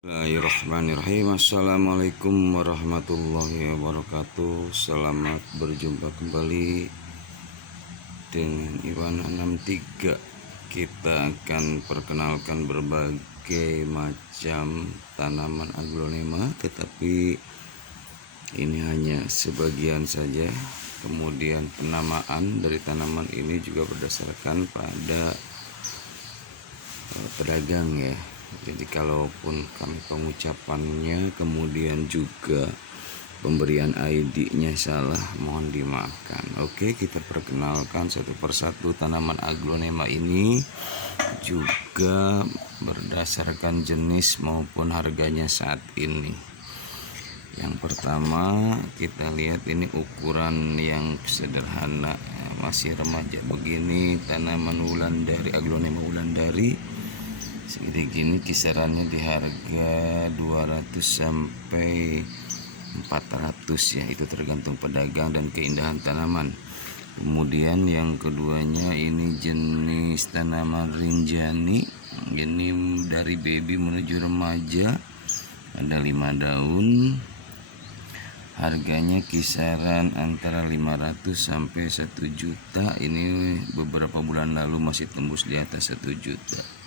Bismillahirrahmanirrahim. Assalamualaikum warahmatullahi wabarakatuh. Selamat berjumpa kembali dengan Iwan 63. Kita akan perkenalkan berbagai macam tanaman aglonema, tetapi ini hanya sebagian saja. Kemudian penamaan dari tanaman ini juga berdasarkan pada pedagang ya. Jadi kalaupun kami pengucapannya kemudian juga pemberian ID-nya salah, mohon dimaafkan. Oke, kita perkenalkan satu persatu tanaman aglonema ini juga berdasarkan jenis maupun harganya saat ini. Yang pertama kita lihat ini ukuran yang sederhana, masih remaja begini, tanaman wulandari, aglonema wulandari. Segede gini kisarannya di harga 200 sampai 400 ya, itu tergantung pedagang dan keindahan tanaman. Kemudian yang keduanya ini jenis tanaman rinjani, ini dari baby menuju remaja, ada 5 daun. Harganya kisaran antara 500 sampai 1 juta. Ini beberapa bulan lalu masih tembus di atas 1 juta.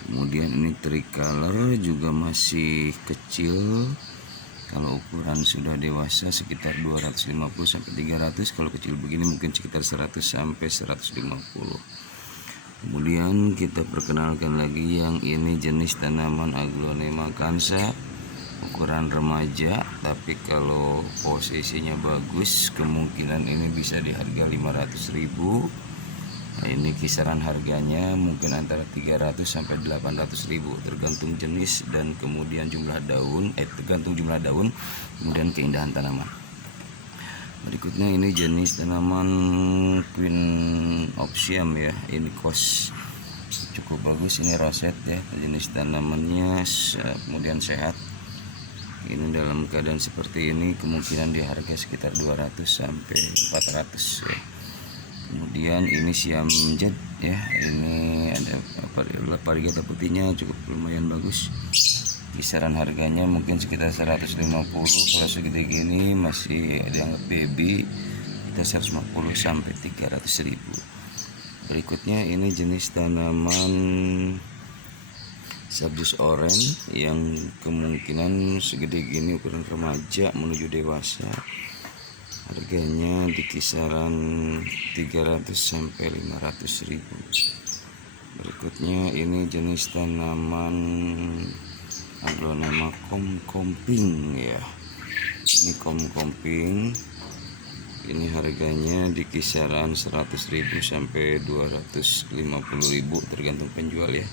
Kemudian ini tricolor juga masih kecil. Kalau ukuran sudah dewasa sekitar 250 sampai 300, kalau kecil begini mungkin sekitar 100 sampai 150. Kemudian kita perkenalkan lagi yang ini jenis tanaman aglonema kansa, ukuran remaja, tapi kalau posisinya bagus kemungkinan ini bisa di harga 500.000. Nah, ini kisaran harganya mungkin antara 300 sampai 800.000 tergantung jenis dan kemudian jumlah daun, tergantung jumlah daun kemudian keindahan tanaman. Berikutnya ini jenis tanaman Queen of Siam ya, ini kos cukup bagus, ini roset ya, jenis tanamannya kemudian sehat. Ini dalam keadaan seperti ini kemungkinan di harga sekitar 200 sampai 400 ya. Kemudian ini Siam Jet ya, ini ada varigata putihnya cukup lumayan bagus. Kisaran harganya mungkin sekitar 150, kalau segede gini masih dianggap baby, kita 150 sampai 300.000. Berikutnya ini jenis tanaman Sabdus orange yang kemungkinan segede gini, ukuran remaja menuju dewasa. Harganya di kisaran 300 sampai 500.000. Berikutnya ini jenis tanaman aglonema komping ya. Ini komping. Ini harganya di kisaran 100.000 sampai 250.000 tergantung penjual ya.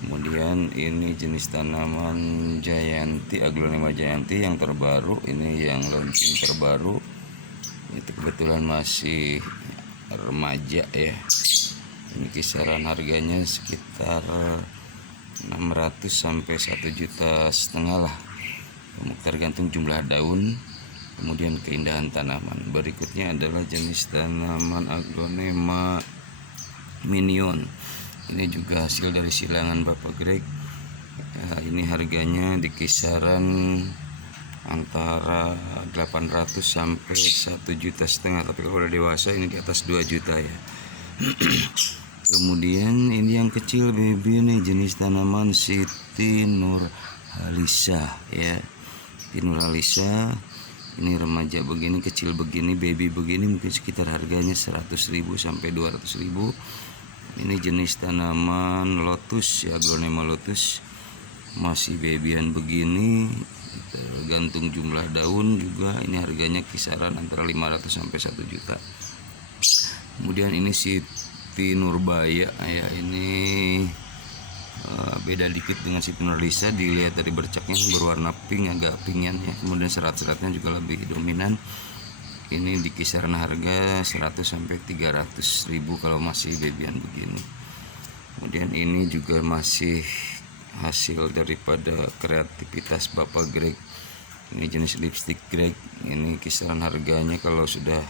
Kemudian ini jenis tanaman Jayanti, aglonema Jayanti yang terbaru, ini yang launching terbaru. Itu kebetulan masih remaja ya. Ini kisaran harganya sekitar 600 sampai 1,5 juta lah, tergantung jumlah daun kemudian keindahan tanaman. Berikutnya adalah jenis tanaman aglonema minion. Ini juga hasil dari silangan Bapak Greg. Ini harganya di kisaran antara 800 sampai 1,5 juta, tapi kalau udah dewasa ini di atas 2 juta ya. Kemudian ini yang kecil baby, ini jenis tanaman Siti Nurhalisa ya. Siti Nurhalisa ini remaja begini, kecil begini, baby begini, mungkin sekitar harganya 100.000 sampai 200.000. Ini jenis tanaman lotus ya, aglonema lotus, masih babyan begini, tergantung jumlah daun juga. Ini harganya kisaran antara 500 sampai 1 juta. Kemudian ini Siti Nurbaya ya, ini beda dikit dengan Siti Nurhalisa, dilihat dari bercaknya berwarna pink, agak pinkan ya. Kemudian serat-seratnya juga lebih dominan. Ini di kisaran harga 100 sampai 300.000 kalau masih babyan begini. Kemudian ini juga masih hasil daripada kreativitas Bapak Greg. Ini jenis lipstick Greg. Ini kisaran harganya kalau sudah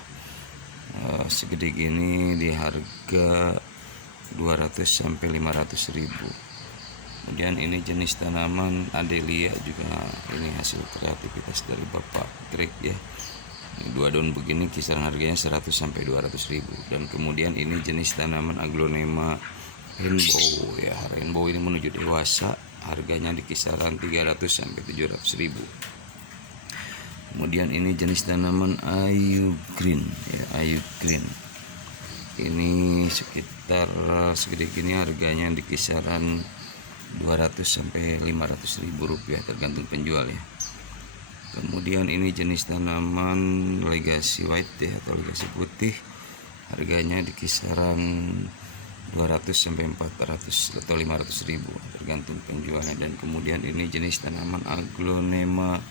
segede gini di harga 200 sampai 500.000. Kemudian ini jenis tanaman Adelia, juga ini hasil kreativitas dari Bapak Greg ya. Ini 2 daun begini kisaran harganya 100 sampai 200 ribu. Dan kemudian ini jenis tanaman Aglonema rainbow ya. Rainbow ini menuju dewasa, harganya di kisaran 300 sampai 700 ribu. Kemudian ini jenis tanaman Ayu Green ya, Ayu Green. Ini sekitar segede gini, harganya di kisaran 200 sampai 500 ribu rupiah tergantung penjual ya. Kemudian ini jenis tanaman Legacy White ya, atau Legacy putih, harganya di kisaran 200 sampai 400 atau 500 ribu tergantung penjualnya. Dan kemudian ini jenis tanaman Aglonema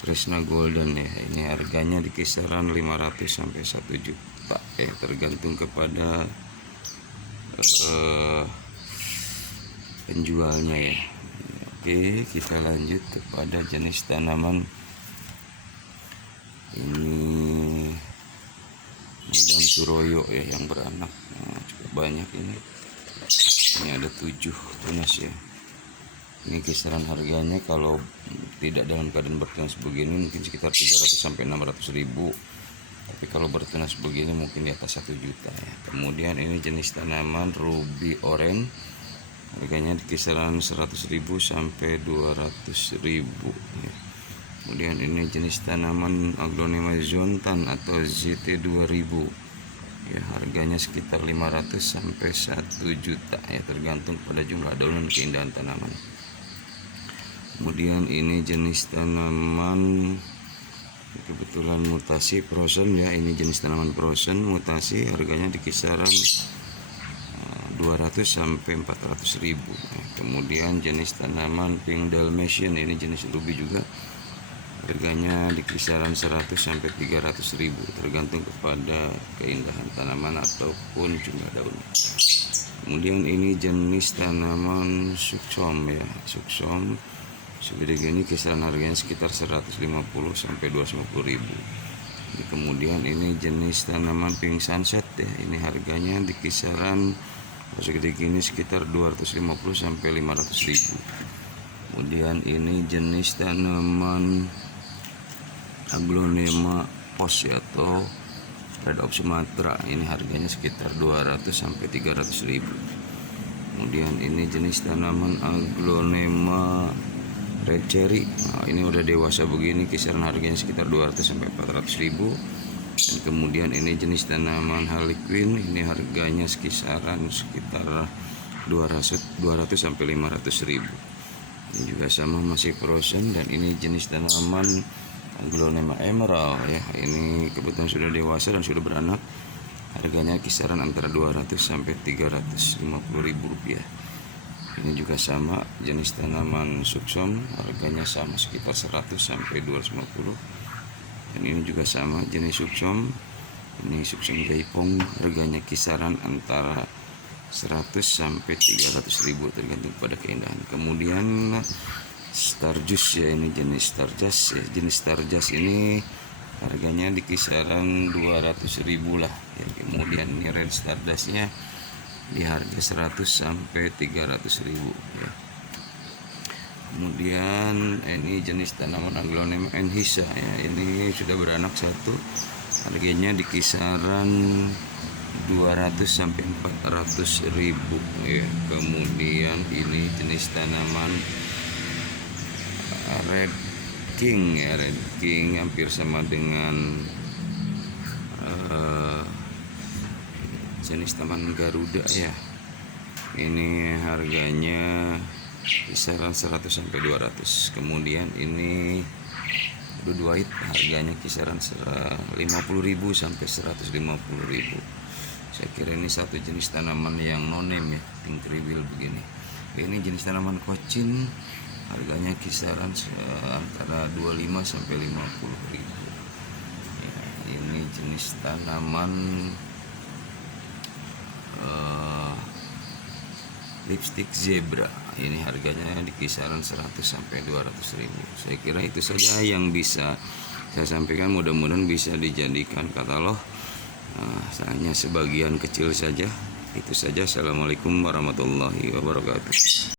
Krishna Golden ya, ini harganya di kisaran 500 sampai 1 juta ya, tergantung kepada penjualnya ya. Oke, kita lanjut kepada jenis tanaman ini Madam Suroyo ya, yang beranak. Nah, cukup banyak ini ada 7 tunas ya. Ini kisaran harganya kalau tidak dalam keadaan bertunas begini mungkin sekitar 300 sampai 600 ribu, tapi kalau bertunas begini mungkin di atas 1 juta ya. Kemudian ini jenis tanaman Ruby Orange, harganya di kisaran 100 ribu sampai 200 ribu ya. Kemudian ini jenis tanaman Aglonema Zontan atau ZT 2000 ya, harganya sekitar 500 sampai 1 juta ya, tergantung pada jumlah daun dan keindahan tanaman. Kemudian ini jenis tanaman kebetulan mutasi frozen ya, ini jenis tanaman frozen mutasi, harganya di kisaran 200 sampai 400 ribu. Kemudian jenis tanaman Pink Dalmatian, ini jenis ruby juga, harganya di kisaran 100 sampai 300 ribu tergantung kepada keindahan tanaman ataupun jumlah daunnya. Kemudian ini jenis tanaman Suksom ya, Suksom segede gini, kisaran harganya sekitar 150 sampai 250 ribu. Kemudian ini jenis tanaman Pink Sunset ya, ini harganya di kisaran segede gini sekitar 250 sampai 500 ribu. Kemudian ini jenis tanaman Aglonema Pos ya, atau Red of Sumatra, ini harganya sekitar 200 sampai 300 ribu. Kemudian ini jenis tanaman Aglonema Red Cherry, nah, ini udah dewasa begini, kisaran harganya sekitar 200 sampai 400 ribu. Dan kemudian ini jenis tanaman Harlequin, ini harganya sekitar 200 sampai 500 ribu. Ini juga sama, masih frozen. Dan ini jenis tanaman Aglonema Emerald ya, ini kebetulan sudah dewasa dan sudah beranak, harganya kisaran antara 200 sampai 350 ribu rupiah. Ini juga sama, jenis tanaman Suksom, harganya sama sekitar 100 sampai 250. Dan ini juga sama jenis Suksom, ini Suksom Jaipong, harganya kisaran antara 100 sampai 300 ribu tergantung pada keindahan. Kemudian Starjust ya, ini jenis Starjust ya, jenis Starjust ini harganya di kisaran 200 ribu lah ya. Kemudian ini Red Stardustnya di harga 100 sampai 300 ribu ya. Kemudian ini jenis tanaman Aglonema Enhisa ya, ini sudah beranak satu, harganya di kisaran 200 sampai 400 ribu ya. Kemudian ini jenis tanaman Red King ya, Red King hampir sama dengan jenis tanaman Garuda ya, ini harganya kisaran 100 sampai 200. Kemudian ini Dude White, harganya kisaran 50 ribu sampai 150 ribu. Saya kira ini satu jenis tanaman yang no-name ya, incredible begini. Ini jenis tanaman Cochin, harganya kisaran antara 25 sampai 50 ribu ya. Ini jenis tanaman lipstick zebra, ini harganya di kisaran 100 sampai 200 ribu. Saya kira itu saja yang bisa saya sampaikan, mudah-mudahan bisa dijadikan katalog. Hanya sebagian kecil saja. Itu saja. Assalamualaikum warahmatullahi wabarakatuh.